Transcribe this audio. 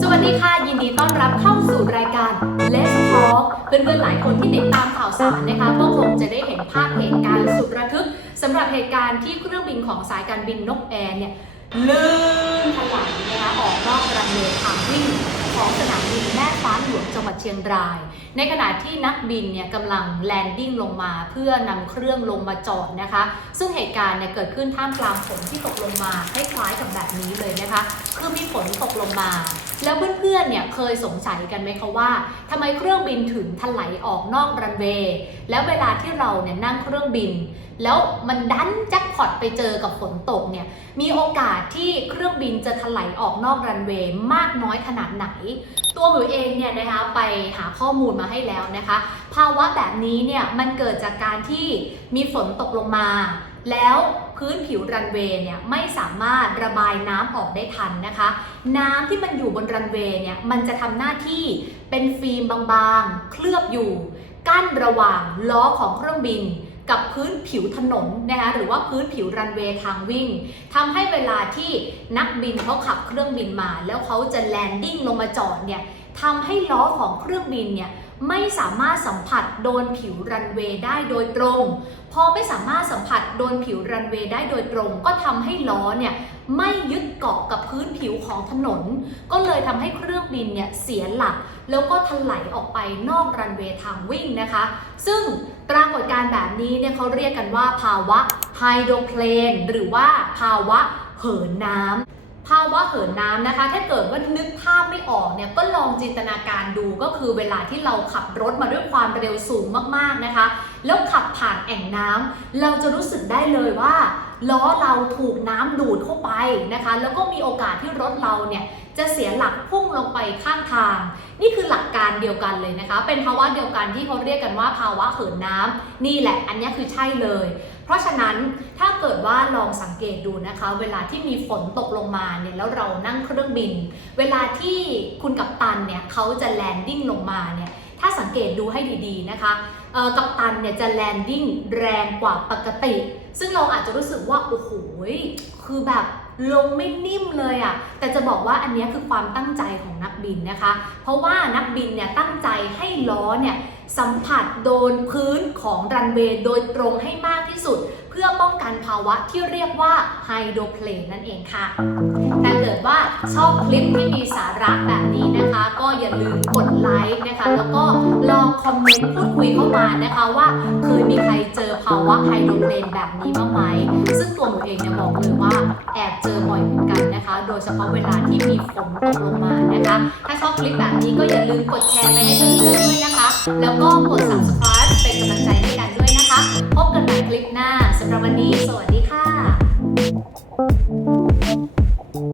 สวัสดีค่ะ ยินดีต้อนรับเข้าสู่รายการ Let's Talk เพื่อนๆหลายคนที่ติดตามข่าวสารนะคะก็คงจะได้เห็นภาพเหตุการณ์สุดระทึกสำหรับเหตุการณ์ที่เครื่องบินของสายการบินนกแอร์เนี่ยลื่นถลายนะคะออกนอกรันเวย์ทางวิ่งของสนาม ฟ้าหลวงจังหวัดเชียงราย ในขณะที่นักบินเนี่ยกำลังแลนดิ้งลงมาเพื่อนำเครื่องลงมาจอดนะคะ ซึ่งเหตุการณ์เนี่ยเกิดขึ้นท่ามกลางฝนที่ตกลงมาคล้ายๆกับแบบนี้เลยนะคะ คือมีฝนตกลงมาแล้วเพื่อนๆ เนี่ยเคยสงสัยกันไหมคะว่าทำไมเครื่องบินถึงถลายออกนอกรันเวย์แล้วเวลาที่เราเนี่ยนั่งเครื่องบิน แล้วมันดันแจ็คพอตไปเจอกับฝนตกเนี่ยมีโอกาสที่เครื่องบินจะถลายออกนอกรันเวย์มากน้อยขนาดไหน ตัวหนูเองเนี่ยนะคะไปหาข้อมูลมาให้แล้วนะคะ ภาวะแบบนี้เนี่ยมันเกิดจากการที่มีฝนตกลงมา แล้วพื้นผิวรันเวย์เนี่ยไม่สามารถระบายน้ำออกได้ทันนะคะ น้ำที่มันอยู่บนรันเวย์เนี่ยมันจะทำหน้าที่เป็นฟิล์มบางๆ เคลือบอยู่ กั้นระหว่างล้อของเครื่องบินกับพื้นผิวถนนนะคะหรือว่าพื้นผิวรันเวย์ทางวิ่งทำให้เวลาที่นักบินเขาขับเครื่องบินมา แล้วเขาจะแลนดิ้งลงมาจอดเนี่ย ทำให้ล้อของเครื่องบินเนี่ยไม่สามารถสัมผัสโดนผิวรันเวย์ได้โดยตรง พอไม่สามารถสัมผัสโดนผิวรันเวย์ได้โดยตรง ก็ทำให้ล้อเนี่ยไม่ยึดเกาะกับพื้นผิวของถนน ก็เลยทำให้เครื่องบินเนี่ยเสียหลัก แล้วก็ถลายออกไปนอกรันเวย์ทางวิ่งนะคะ ซึ่งปรากฏการณ์แบบนี้เนี่ยเขาเรียกกันว่าภาวะไฮโดรเพลนหรือว่าภาวะเหินน้ำ ภาวะเหินน้ำนะคะ ถ้าเกิดว่านึกภาพไม่ออกเนี่ยก็ลองจินตนาการดูก็คือเวลาที่เราขับรถมาด้วยความเร็วสูงมากๆนะคะ แล้วขับผ่านแอ่งน้ำเราจะรู้สึกได้เลยว่าล้อเราถูกน้ำดูดเข้าไปนะคะ แล้วก็มีโอกาสที่รถเราเนี่ยจะเสียหลักพุ่งลงไปข้างทาง นี่คือหลักการเดียวกันเลยนะคะ เป็นภาวะเดียวกันที่เขาเรียกกันว่าภาวะเหินน้ำนี่แหละอันนี้คือใช่เลย เพราะฉะนั้นถ้าเกิดว่าลองสังเกตดูนะคะ เวลาที่มีฝนตกลงมาเนี่ยแล้วเรานั่งเครื่องบิน เวลาที่คุณกัปตันเนี่ยเขาจะแลนดิ้งลงมาเนี่ยถ้าสังเกตดูให้ดีๆนะคะ กัปตันเนี่ยจะแลนดิ้งแรงกว่าปกติ ซึ่งเราอาจจะรู้สึกว่า โอ้โห คือแบบลงไม่นิ่มเลยอะ่ะ แต่จะบอกว่าอันนี้คือความตั้งใจของนักบินนะคะ เพราะว่านักบินเนี่ยตั้งใจให้ล้อเนี่ยสัมผัสโดนพื้นของรันเวย์โดยตรงให้มาก สุด เพื่อป้องกันภาวะที่เรียกว่าไฮโดรเพลนนั่นเองค่ะถ้าเกิดว่าชอบคลิปที่มีสาระแบบนี้นะคะ ก็อย่าลืมกดไลค์นะคะ แล้วก็ลองคอมเมนต์พูดคุยเข้ามานะคะว่าเคยมีใครเจอภาวะไฮโดรเพลนแบบนี้บ้างไหม ซึ่งตัวหนูเองเนี่ยบอกเลยว่าแอบเจอบ่อยเหมือนกันนะคะ โดยเฉพาะเวลาที่มีฝนตกลงมานะคะ ถ้าชอบคลิปแบบนี้ก็อย่าลืมกดแชร์ไปให้เพื่อนๆด้วยนะคะ แล้วก็กด subscribe เป็นกำลังใจให้กันด้วยนะ คลิปหน้าสำหรับวันนี้สวัสดี